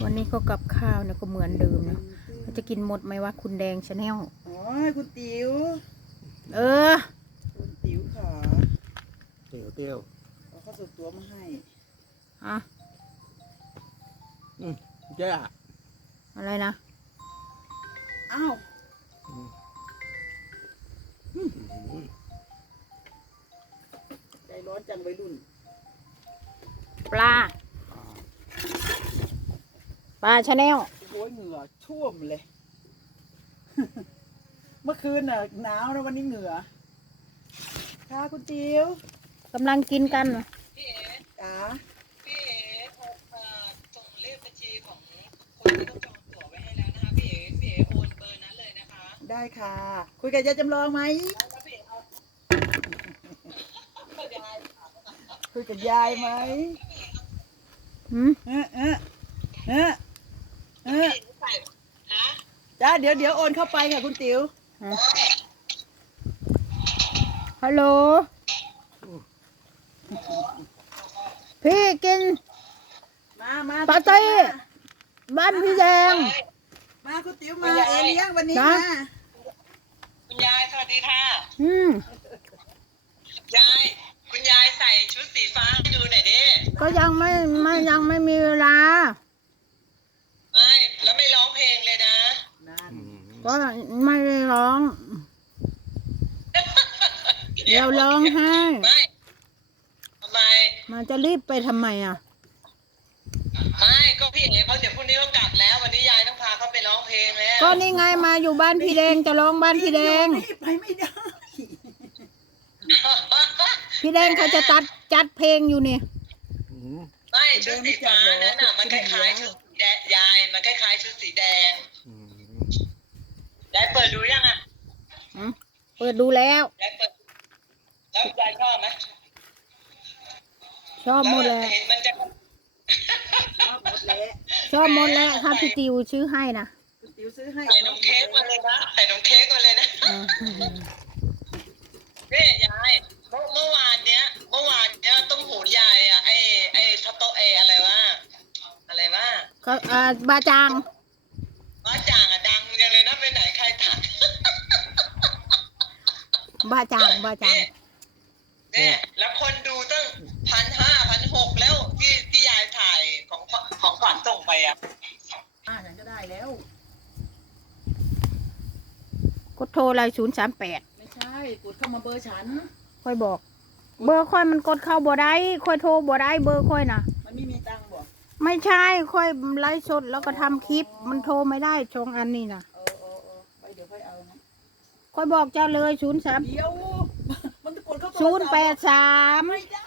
วันนี้ก็กับข้าวเนี่ยก็เหมือนเดิมนะเราจะกินหมดไหมวะคุณแดงชาแนลอ๋อคุณติ๋วคุณติ๋วขาเตี้ยวเอาข้าวสุกตัวมาให้อะเจ๊อะอะไรนะอ้าวใจร้อนจังวัยรุ่นปลาชาแนลโอ้ยเหงื่อท่วมเลย เมื่อคืนน่ะหนาวนะวันนี้เหงื่อค่ะคุณติ๋วกำลังกินกันพี่เอ๋จ๋าพี่เอ๋ส่งเลขบัญชีของคนที่ต้องจองตั๋วไว้ให้แล้วนะคะพี่เอ๋โอนเบอร์นั้นเลยนะคะได้ค่ะคุยกับยายจำลองไหมแล้วพี่เอ๋เอายายคุยกับยายไหมจ้าเดี๋ยวโอนเข้าไปค่ะคุณติ๋วฮัลโหลพี่กินมาปาเต้บ้านพี่แดงมาคุณติ๋วมาเอเลี้ยงวันนี้นะคุณยายสวัสดีค่ะคุณยายใส่ชุดสีฟ้าให้ดูหน่อยดิก็ยังไม่มีเวลาไม่แล้วไม่ร้องเพลงเลยนะก็ไม่ได้ร้องเดี๋ยวร้องให้ไม่ทำไมมันจะรีบไปทำไมอ่ะไม่ก็พี่เอ๋เขาเดี๋ยวพรุ่งนี้เขากลับแล้ววันนี้ยายต้องพาเขาไปร้องเพลงแล้วก็นี่ไงมาอยู่บ้านพี่แดงจะร้องบ้านพี่แดงไปไม่ได้พี่แดงเขาจะจัดเพลงอยู่นี่ไม่ชุดสีฟ้านั้นน่ะมันคล้ายๆชุดยายมันคล้ายๆชุดสีแดงยายเปิดดูยังอ่ะเปิดดูแล้วยายเปิดแล้วยายชอบไหมชอบหมดเลยเห็นมันจะชอบหมดแล้วถ้าพี่ติวชื่อให้นะติ๋วซื้อให้ใส่นมเค้กมาเลยนะใส่นมเค้กมาเลยนะนี่ยายเมื่อวานเนี้ยต้มหูยายอ่ะไอ้ทับโตอะไรวะก็บาจางบ้าจ่างอ่ะดังยังเลยนะไปไหนใครถักบาจางเนี่ยแล้วคนดูตั้ง1,500 1,600แล้วที่ยายถ่ายของขวัญส่งไปอ่ะฉันก็ได้แล้วกดโทรอะไร038 ไม่ใช่กดเข้ามาเบอร์ฉันค่อยบอกเบอร์ค่อยมันกดเข้าบ่ได้ค่อยโทรบ่ได้เบอร์ค่อยนะมันไม่มีตังค์บ่ไม่ใช่ค่อยไลฟ์สดแล้วก็ทำคลิปมันโทรไม่ได้ช่องอันนี้นะไปเดี๋ยวค่อยเอานะค่อยบอกเจ้าเลย03 เดี๋ยวมันจะกดเข้า 083 ไม่ได้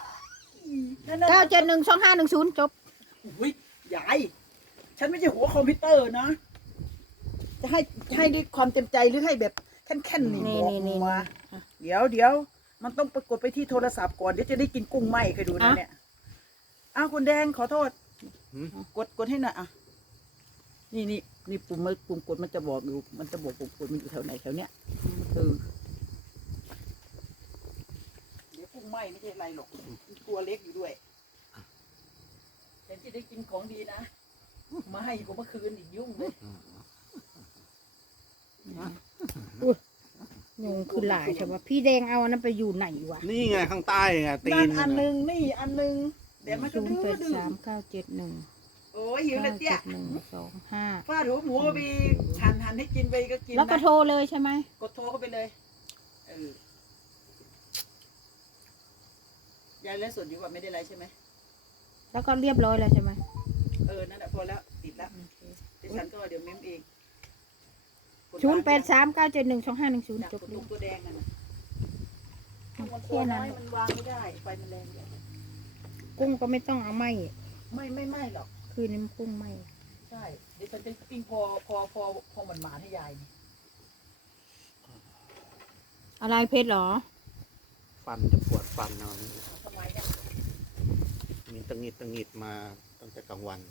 9712510จบอุ้ยยายฉันไม่ใช่หัวคอมพิวเตอร์นะจะให้ด้วยความเต็มใจหรือให้แบบแค่นๆนี่บอกมาเดี๋ยวมันต้องไปกดไปที่โทรศัพท์ก่อนเดี๋ยวจะได้กินกุ้งไหมเคยดูนะเนี่ยอ้าวคุณแดงขอโทษกดให้หน่อยอ่ะนี่ปุ่มกดมันจะบอกอยู่มันจะบอกปุ่มกดมันอยู่แถวไหนแถวเนี้ยเดี๋ยวกุ้งไหมไม่ใช่อะไรหรอกตัวเล็กอยู่ด้วยแต่ที่ได้กินของดีนะมาให้กว่าเมื่อคืนอีกยุ่งเลยงงคือหลายใช่ปะพี่แดงเอาอันนั้นไปอยู่ไหนวะนี่ไงข้างใต้ไงตีนอันนึงนี่อันนึงเดี๋ยวมันก็ดื้อ 08397197125 โอ้ยหิวเลยเตี้ยฟาดหัวหมูไปหั่นให้กินไปก็กินแล้วก็โทรเลยใช่ไหมกดโทรเข้าไปเลยยายไลฟ์สดอยู่ว่าไม่ได้ไลฟ์ใช่ไหมแล้วก็เรียบร้อยแล้วใช่ไหมนั่นแหละพอแล้วติดแล้วดิฉันก็เดี๋ยวเม้มเอง 08397125110จบลูกตัวแดงนั่นมันตัวน้อยมันวางไม่ได้ไฟมันแรงกุ้งก็ไม่ต้องเอาไหมไม่หรอกคืนนี้มันกุ้งไหมใช่เดี๋ยวฉันจะปิ้งพอหวานให้ยายอะไรเพชรหรอฟันจะปวดฟันเอาทำไมเนี่ยมีตังหิดมาตั้งแต่กลางวัน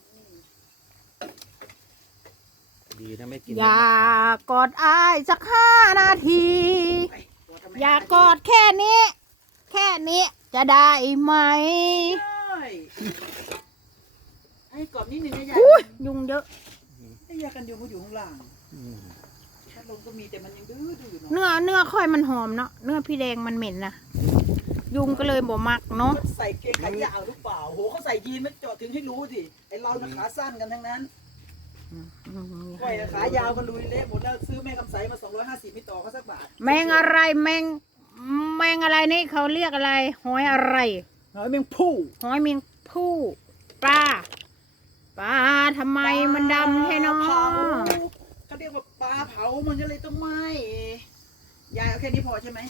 ดีนะไม่กินอยากกอดอ้ายสัก5 นาทีอยากกอดแค่นี้จะได้ไหมให้กรอบนิดนึงนะยายยุงเยอะไอ้ยากันยุงก็อยู่ข้างล่างอืมพัดลมก็มีแต่มันยังดื้อๆอยู่เนาะเนื้อค่อยมันหอมเนาะเนื้อพี่แดงมันเหม็นนะยุงก็เลยบ่มักเนาะใส่เกงขายาวหรือเปล่าโหเขาใส่ยีนไม่เจาะถึงให้รู้สิไอ้เราน่ะขาสั้นกันทั้งนั้นก้อยน่ะขายาวกันลุยเละหมดแล้วซื้อแม่กำไสมา250ไม่ต่อเขาสักบาทแมงอะไรแมงอะไรนี่เขาเรียกอะไรหอยอะไรหอยแมงผู้หอยแมงผู้ปลาทำไมมันดำแค่น้อปลาเผาเขาเรียกว่าปลาเผามันก็เลยต้องไหม้ยายเอาแค่นี้พอใช่ไหม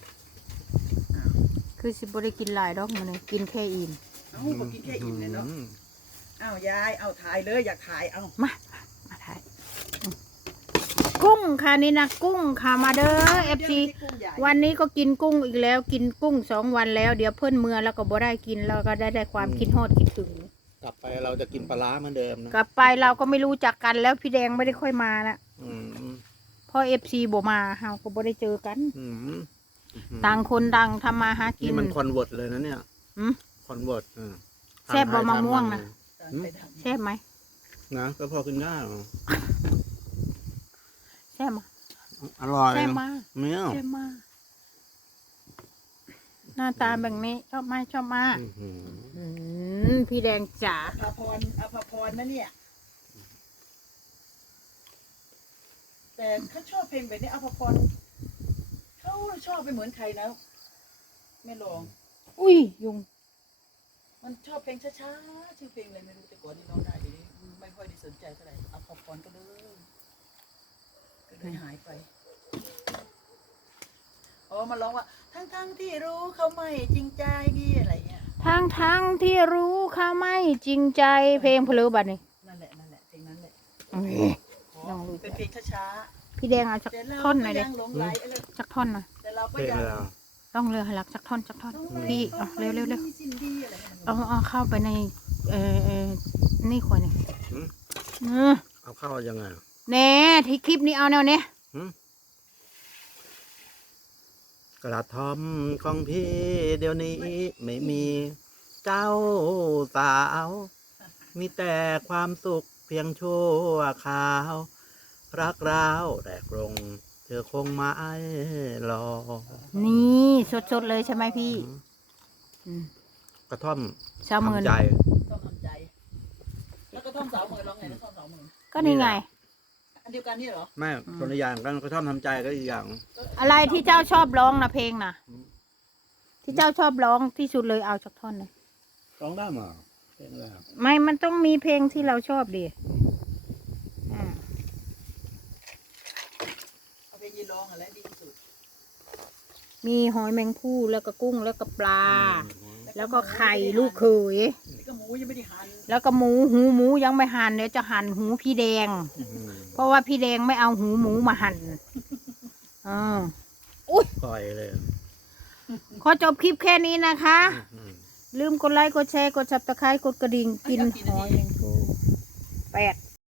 คือสิบ่ได้กินหลายดอกมันเลยกินแค่อิ่มเอ้าพอกินแค่อิ่มเลยเนาะอ้าวยายเอาถ่ายเลยอยากถ่ายเอามาถ่ายกุ้งค่ะนี่นะกุ้งค่ะมาเด้อ FC วันนี้ก็กินกุ้งอีกแล้วกินกุ้ง2 วันแล้วเดี๋ยวเพิ่นเมื่อแล้วก็บ่ได้กินแล้วก็ได้ความคิดฮอดคิดถึงกลับไปเราจะกินปลาร้าเหมือนเดิมนะกลับไปเราก็ไม่รู้จักกันแล้วพี่แดงไม่ได้ค่อยมาละอืมเพราะ FC บ่มาเฮาก็บ่ได้เจอกันอืมต่างคนต่างทำมาหากินนี่มันคอนเวิร์ตเลยนะเนี่ยหืมคอนเวิร์ตแซ่บบ่มะม่วงนะ แซ่บไหมนะก็พอกินได้หรอแซ่บมาอร่อยแซ่บมาเนี่ยแซ่บมาหน้าตาแบบนี้ชอบมากชอบมากอื้อหือพี่แดงจ๋าอภพรนะเนี่ยแต่เขาชอบเพลงแบบนี้อภพรเขาชอบไปเหมือนใครนะไม่ลองอุ้ยยุงมันชอบเพลงช้าๆชื่อเพลงอะไรไม่รู้แต่ก่อนนี่น้องได้เดี๋ยวนี้ไม่ค่อยได้สนใจเท่าไหร่อภพรก็เลยหายไปอ๋อมาร้องว่าทั้งที่รู้เขาไม่จริงใจนี่อะไรเงี้ยทั้งที่รู้เขาไม่จริงใจเพลงเพลือบัดนี่นั่นแหละเพลงนั้นแหละลองดูเป็นเพลงช้าพี่แดงเอาจักๆแต่เราท่อนก็หน่อยเด็ยังหลงไหลอะไรจักท่อนหน่อยแต่เราก็เพลงยังอะไรอ่ะต้องเรือหลักจักท่อนพี่เอาเร็วสิ้นดีอะไรเงี้ยเอาเข้าไปในนี่ขวดนี่เอาเข้ายังไงเน่ที่คลิปนี้เอาแนวเนี้ยกระท่อมของพี่เดี๋ยวนี้ไม่มีเจ้าสาว มีแต่ความสุขเพียงชั่วคราว รักร้าวแรกลงเธอคงไม่รอนี่สดๆเลยใช่ไหมพี่กระท่อม 20,000 ทำใจต้องทำใจ แล้วก็ท่อม20,000ร้องไงนะท่อม20,000 ก็นี่ไงอันเดียวกันนี่เหรอไม่คนละอย่างกันกระท่อมทำใจก็อีกอย่างอะไรที่เจ้าชอบร้องนะเพลงนะที่เจ้าชอบร้องที่สุดเลยเอาจักท่อนเลยร้องได้มั้ยเพลงอะไรไม่มันต้องมีเพลงที่เราชอบดิอ่าเอาเพลงยีร้องอะไรดีที่สุดมีหอยแมงภู่แล้วก็กุ้งแล้วก็ปลา แล้วก็ไข่ลูกเขยนี่ก็หมูยังไม่ได้หั่นแล้วก็หูหมูยังไม่หั่นเดี๋ยวจะหั่นหูพี่แดง เพราะว่าพี่แดงไม่เอาหูหมูมาหั่นอ๋อปล่อยเลยขอจบคลิปแค่นี้นะคะ ลืมกดไลค์กดแชร์กดซับสไครต์กดกระดิ่งกินหอยแมงภู่8